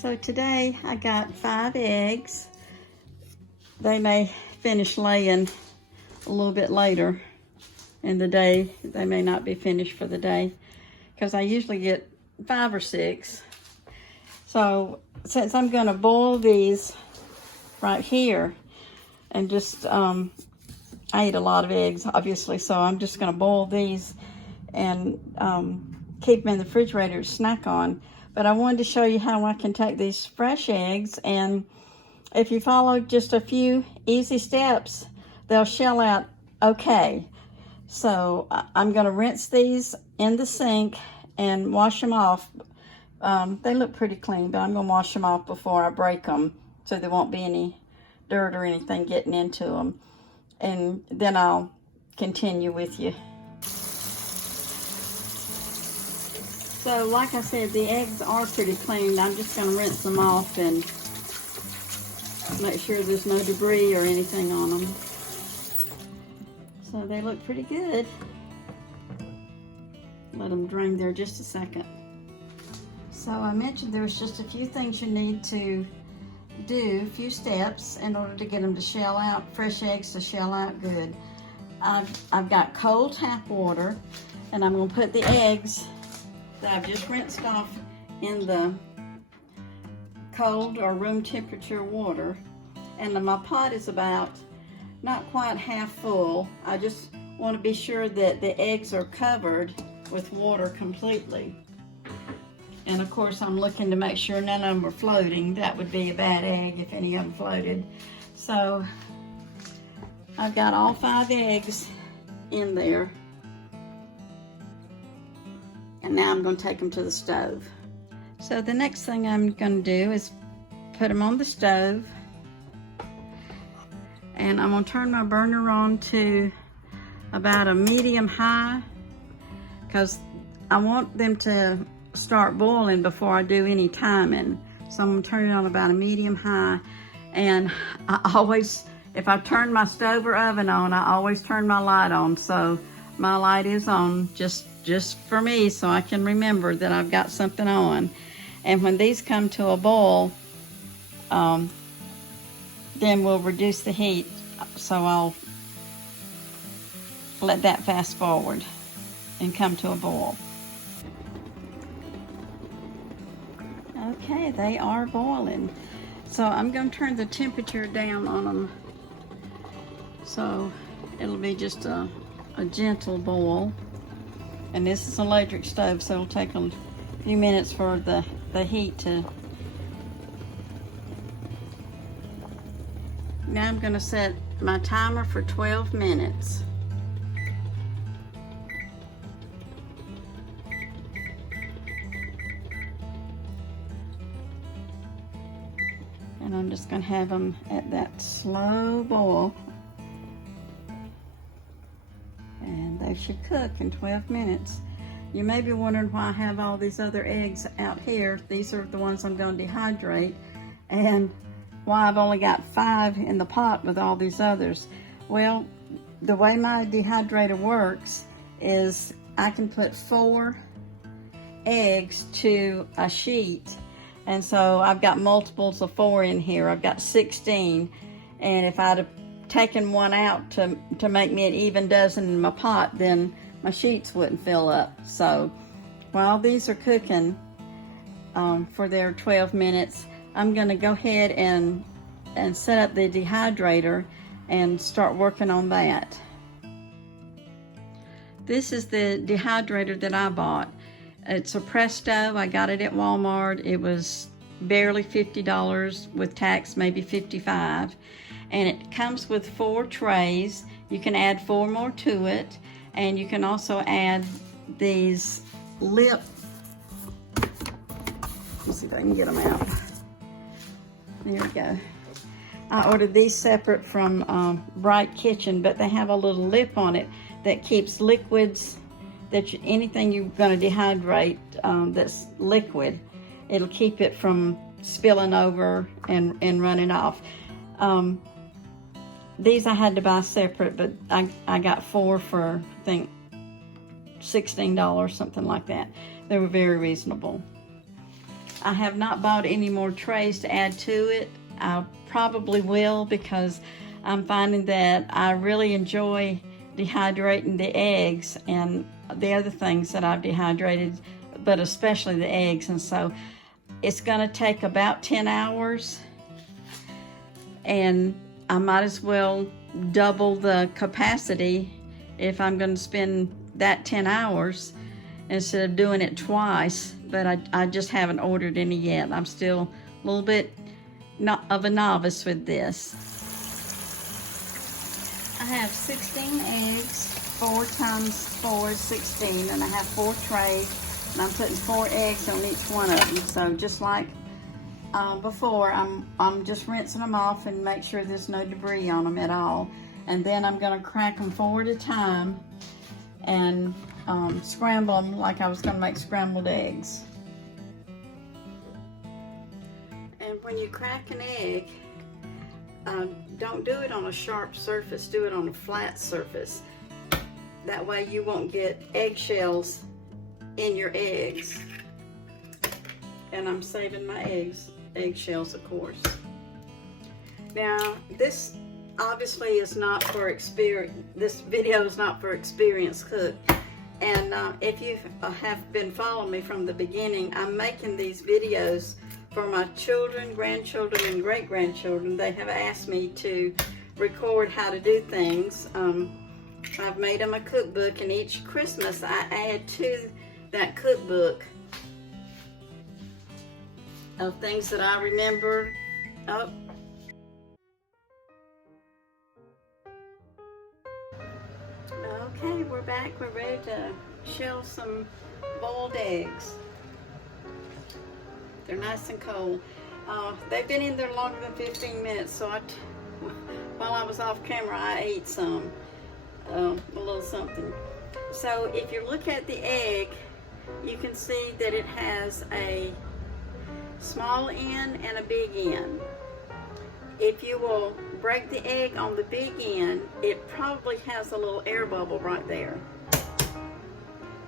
So today I got 5 eggs. They may finish laying a little bit later in the day. They may not be finished for the day because I usually get 5 or 6. So since I'm gonna boil these right here and just, I eat a lot of eggs obviously, so I'm just gonna boil these and keep them in the refrigerator to snack on. But I wanted to show you how I can take these fresh eggs, and if you follow just a few easy steps, they'll shell out okay. So I'm gonna rinse these in the sink and wash them off. They look pretty clean, but I'm gonna wash them off before I break them so there won't be any dirt or anything getting into them. And then I'll continue with you. So like I said, the eggs are pretty clean. I'm just gonna rinse them off and make sure there's no debris or anything on them. So they look pretty good. Let them drain there just a second. So I mentioned there's just a few things you need to do, a few steps in order to get them to shell out, fresh eggs to shell out good. I've got cold tap water, and I'm gonna put the eggs that I've just rinsed off in the cold or room temperature water. And my pot is about not quite half full. I just want to be sure that the eggs are covered with water completely. And of course I'm looking to make sure none of them are floating. That would be a bad egg if any of them floated. So I've got all 5 eggs in there. And now I'm going to take them to the stove. So the next thing I'm going to do is put them on the stove. And I'm going to turn my burner on to about a medium high, because I want them to start boiling before I do any timing. So I'm going to turn it on about a medium high. And I always, if I turn my stove or oven on, I always turn my light on. So my light is on just for me, so I can remember that I've got something on. And when these come to a boil, then we'll reduce the heat. So I'll let that fast forward and come to a boil. Okay, they are boiling. So I'm going to turn the temperature down on them, so it'll be just a gentle boil. And this is an electric stove, so it'll take a few minutes for the heat to... Now I'm going to set my timer for 12 minutes. And I'm just going to have them at that slow boil. And they should cook in 12 minutes. You may be wondering why I have all these other eggs out here. These are the ones I'm going to dehydrate, and why I've only got 5 in the pot with all these others. Well, the way my dehydrator works is I can put 4 eggs to a sheet, and so I've got multiples of 4 in here. I've got 16, and if I'd have taken one out to make me an even dozen in my pot, then my sheets wouldn't fill up. So while these are cooking for their 12 minutes, I'm gonna go ahead and set up the dehydrator and start working on that. This is the dehydrator that I bought. It's a Presto. I got it at Walmart. It was barely $50 with tax, maybe $55. And it comes with 4 trays. You can add 4 more to it, and you can also add these lip. Let's see if I can get them out. There we go. I ordered these separate from Bright Kitchen, but they have a little lip on it that keeps liquids, anything you're going to dehydrate that's liquid, it'll keep it from spilling over and running off. These I had to buy separate, but I got 4 for, I think, $16, something like that. They were very reasonable. I have not bought any more trays to add to it. I probably will, because I'm finding that I really enjoy dehydrating the eggs and the other things that I've dehydrated, but especially the eggs. And so it's going to take about 10 hours, and I might as well double the capacity if I'm going to spend that 10 hours instead of doing it twice. But I just haven't ordered any yet. I'm still a little bit not of a novice with this. I have 16 eggs. 4 times 4 is 16, and I have 4 trays, and I'm putting 4 eggs on each one of them. So just like before, I'm just rinsing them off and make sure there's no debris on them at all. And then I'm going to crack them 4 at a time and scramble them like I was going to make scrambled eggs. And when you crack an egg, don't do it on a sharp surface, do it on a flat surface. That way you won't get eggshells in your eggs. And I'm saving my eggshells, of course. Now, this obviously is not for experience. This video is not for experienced cook. And if you have been following me from the beginning, I'm making these videos for my children, grandchildren, and great-grandchildren. They have asked me to record how to do things. I've made them a cookbook, and each Christmas I add to that cookbook of things that I remember. Oh. Okay, we're back. We're ready to shell some boiled eggs. They're nice and cold. They've been in there longer than 15 minutes, so while I was off camera, I ate some. A little something. So if you look at the egg, you can see that it has a small end and a big end. If you will break the egg on the big end, it probably has a little air bubble right there.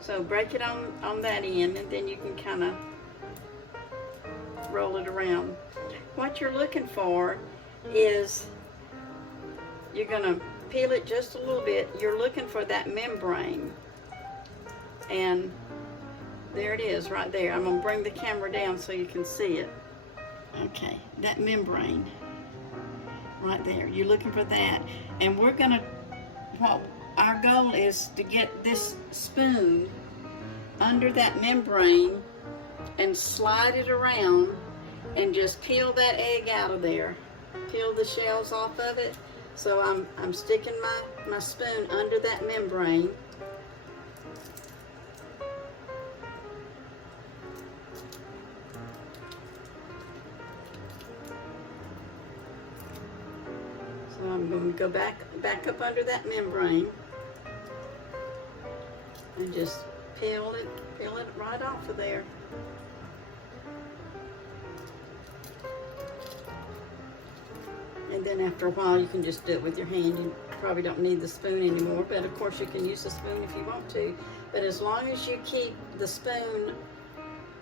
So break it on that end, and then you can kind of roll it around. What you're looking for is, you're going to peel it just a little bit. You're looking for that membrane, and there it is right there. I'm going to bring the camera down so you can see it. Okay, that membrane right there. You're looking for that, and we're going to, what our goal is to get this spoon under that membrane and slide it around and just peel that egg out of there. Peel the shells off of it. So I'm sticking my spoon under that membrane. So I'm going to go back up under that membrane and just peel it right off of there. And then after a while, you can just do it with your hand. You probably don't need the spoon anymore, but of course you can use the spoon if you want to. But as long as you keep the spoon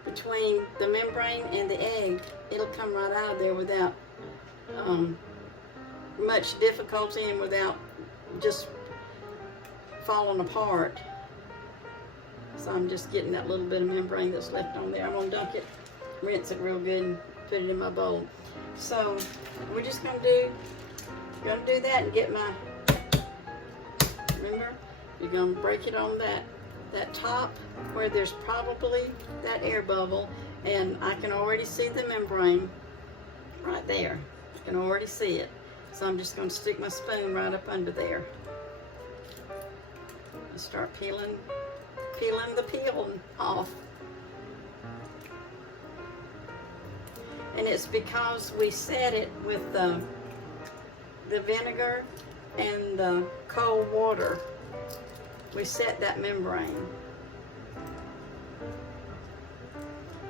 between the membrane and the egg, it'll come right out of there without much difficulty and without just falling apart. So I'm just getting that little bit of membrane that's left on there. I'm gonna dunk it, rinse it real good, and put it in my bowl. So we're just gonna do that and get my, remember, you're gonna break it on that top where there's probably that air bubble, and I can already see the membrane right there. I can already see it. So I'm just gonna stick my spoon right up under there and start peeling the peel off. And it's because we set it with the vinegar and the cold water. We set that membrane.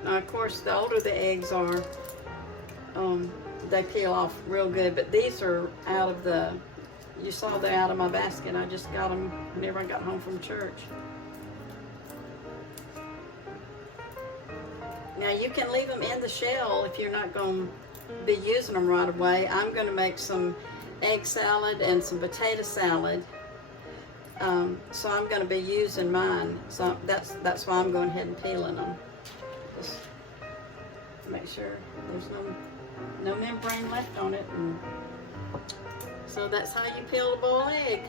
Now, of course, the older the eggs are, they peel off real good, but these are out of the, you saw they're out of my basket. I just got them whenever I got home from church. Now you can leave them in the shell if you're not going to be using them right away. I'm going to make some egg salad and some potato salad. So I'm going to be using mine. So that's why I'm going ahead and peeling them. Just make sure there's no membrane left on it. And so that's how you peel a boiled egg.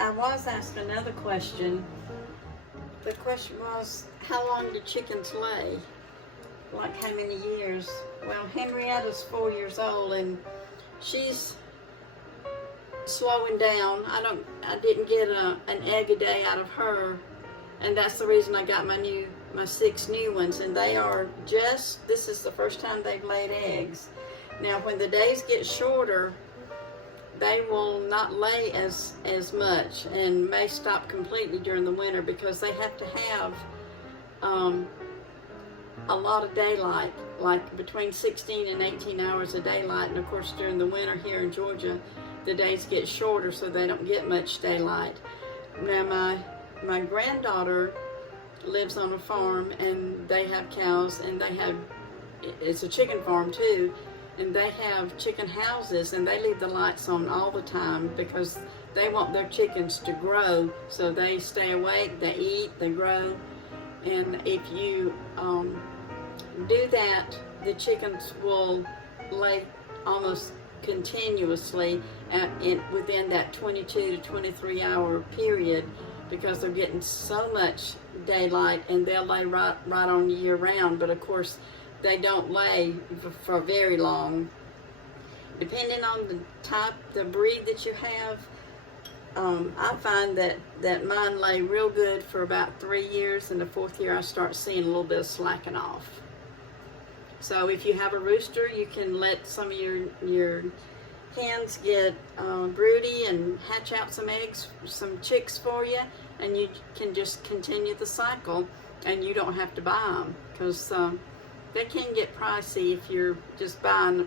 I was asked another question. The question was, how long do chickens lay? Like how many years? Well, Henrietta's 4 years old and she's slowing down. I didn't get an egg a day out of her, and that's the reason I got my 6 new ones, and they are this is the first time they've laid eggs. Now when the days get shorter, they will not lay as much and may stop completely during the winter because they have to have a lot of daylight, like between 16 and 18 hours of daylight. And of course during the winter here in Georgia, the days get shorter, so they don't get much daylight. Now my granddaughter lives on a farm, and they have cows, and it's a chicken farm too, and they have chicken houses, and they leave the lights on all the time because they want their chickens to grow, so they stay awake, they eat, they grow. And if you do that, the chickens will lay almost continuously within that 22 to 23 hour period, because they're getting so much daylight, and they'll lay right on year round. But of course they don't lay for very long, depending on the breed that you have. I find that mine lay real good for about 3 years, and the 4th year I start seeing a little bit of slacking off. So if you have a rooster, you can let some of your hens get broody and hatch out some eggs, some chicks for you, and you can just continue the cycle, and you don't have to buy them, because they can get pricey if you're just buying.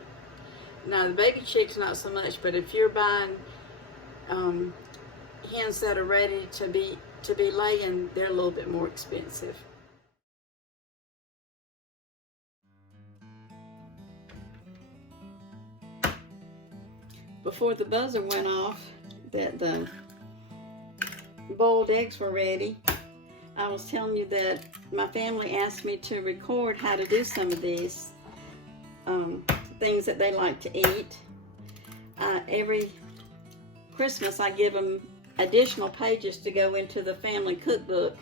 Now the baby chicks not so much, but if you're buying hens that are ready to be laying, they're a little bit more expensive. Before the buzzer went off that the boiled eggs were ready, I was telling you that my family asked me to record how to do some of these things that they like to eat. Every Christmas I give them additional pages to go into the family cookbook,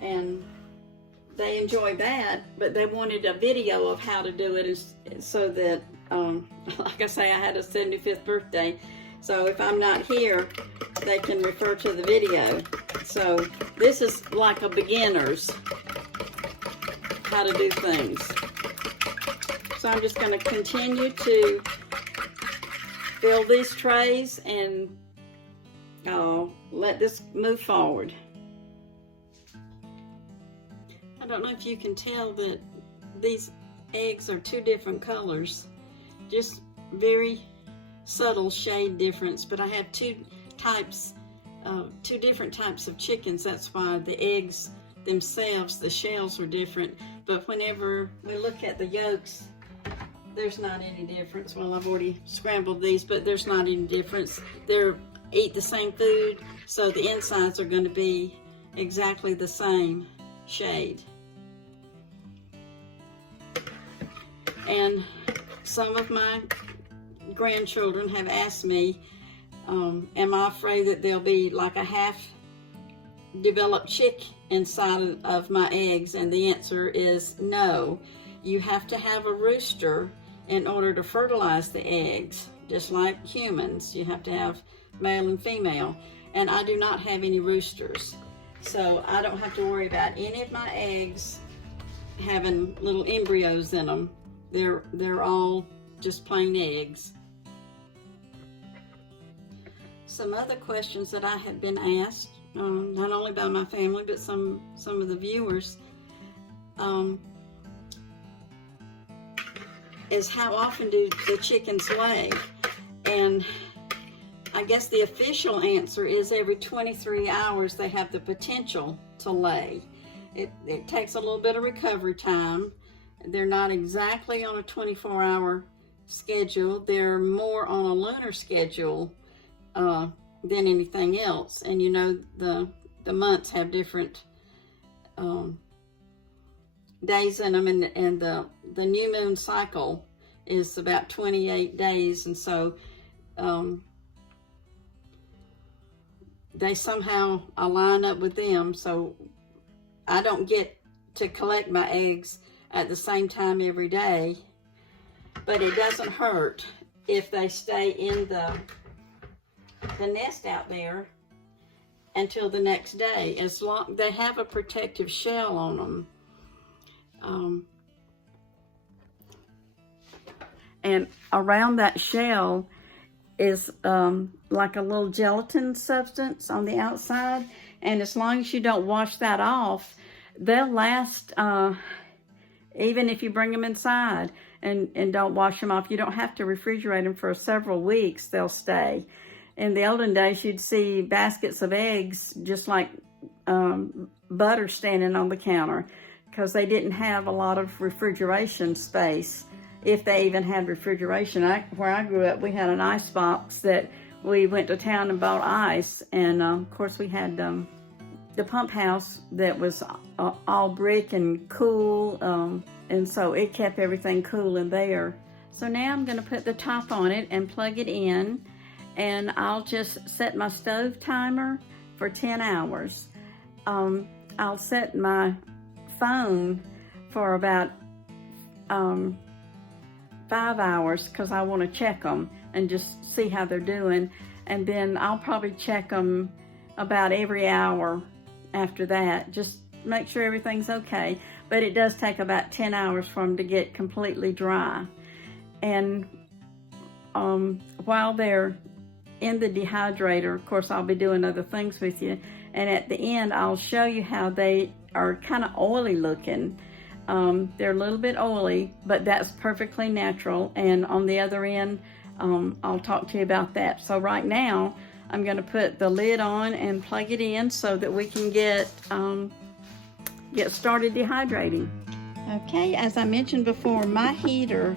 and they enjoy that, but they wanted a video of how to do it, so that like I say, I had a 75th birthday, so if I'm not here, they can refer to the video. So this is like a beginner's how to do things. So I'm just going to continue to fill these trays and let this move forward. I don't know if you can tell that these eggs are 2 different colors, just very subtle shade difference, but I have 2 different types of chickens. That's why the eggs themselves, the shells, are different. But whenever we look at the yolks, there's not any difference. Well, I've already scrambled these, but there's not any difference. They eat the same food, so the insides are going to be exactly the same shade. And some of my grandchildren have asked me, am I afraid that there'll be like a half-developed chick inside of my eggs? And the answer is no. You have to have a rooster in order to fertilize the eggs, just like humans. You have to have male and female, and I do not have any roosters, so I don't have to worry about any of my eggs having little embryos in them. They're all just plain eggs. Some other questions that I have been asked, not only by my family, but some of the viewers, is how often do the chickens lay? And I I guess the official answer is every 23 hours they have the potential to lay. It takes a little bit of recovery time. They're not exactly on a 24-hour schedule. They're more on a lunar schedule than anything else. And you know, the months have different days in them, and the new moon cycle is about 28 days, and so they somehow align up with them. So I don't get to collect my eggs at the same time every day, but it doesn't hurt if they stay in the nest out there until the next day, as long they have a protective shell on them. And around that shell is like a little gelatin substance on the outside, and as long as you don't wash that off, they'll last even if you bring them inside and don't wash them off. You don't have to refrigerate them for several weeks. They'll stay. In the olden days, you'd see baskets of eggs just like butter standing on the counter, because they didn't have a lot of refrigeration space, if they even had refrigeration. Where I grew up, we had an ice box that we went to town and bought ice, and of course we had the pump house that was all brick and cool, and so it kept everything cool in there. So now I'm going to put the top on it and plug it in, and I'll just set my stove timer for 10 hours. I'll set my phone for about 5 hours, because I want to check them and just see how they're doing, and then I'll probably check them about every hour after that, just make sure everything's okay. But it does take about 10 hours for them to get completely dry. And while they're in the dehydrator, of course, I'll be doing other things with you, and at the end I'll show you how they are kind of oily looking. They're a little bit oily, but that's perfectly natural. And on the other end, I'll talk to you about that. So right now, I'm going to put the lid on and plug it in so that we can get started dehydrating. Okay, as I mentioned before, my heater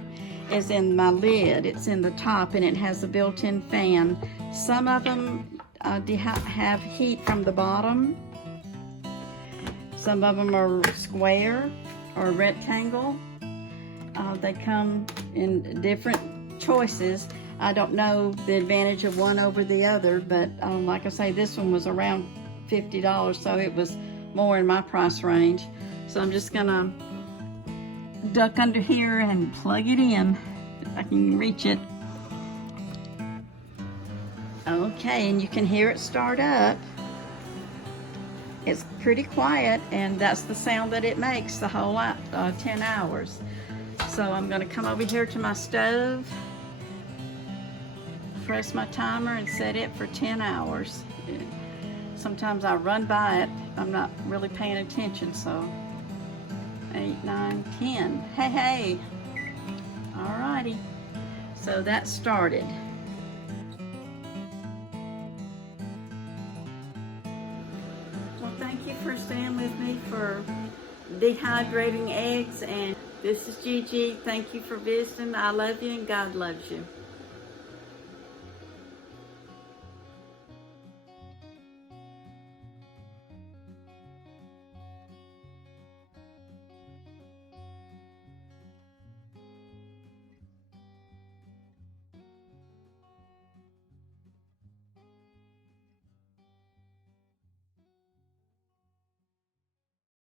is in my lid. It's in the top, and it has a built-in fan. Some of them have heat from the bottom. Some of them are square or rectangle. They come in different choices. I don't know the advantage of one over the other, but like I say, this one was around $50, so it was more in my price range. So I'm just gonna duck under here and plug it in if I can reach it. Okay, and you can hear it start up. It's pretty quiet, and that's the sound that it makes the whole 10 hours. So I'm going to come over here to my stove, press my timer, and set it for 10 hours. Sometimes I run by it. I'm not really paying attention, so 8, 9, 10. Hey, hey. Alrighty. So that started. Thank you for staying with me for dehydrating eggs, and this is GiGi. Thank you for visiting. I love you, and God loves you.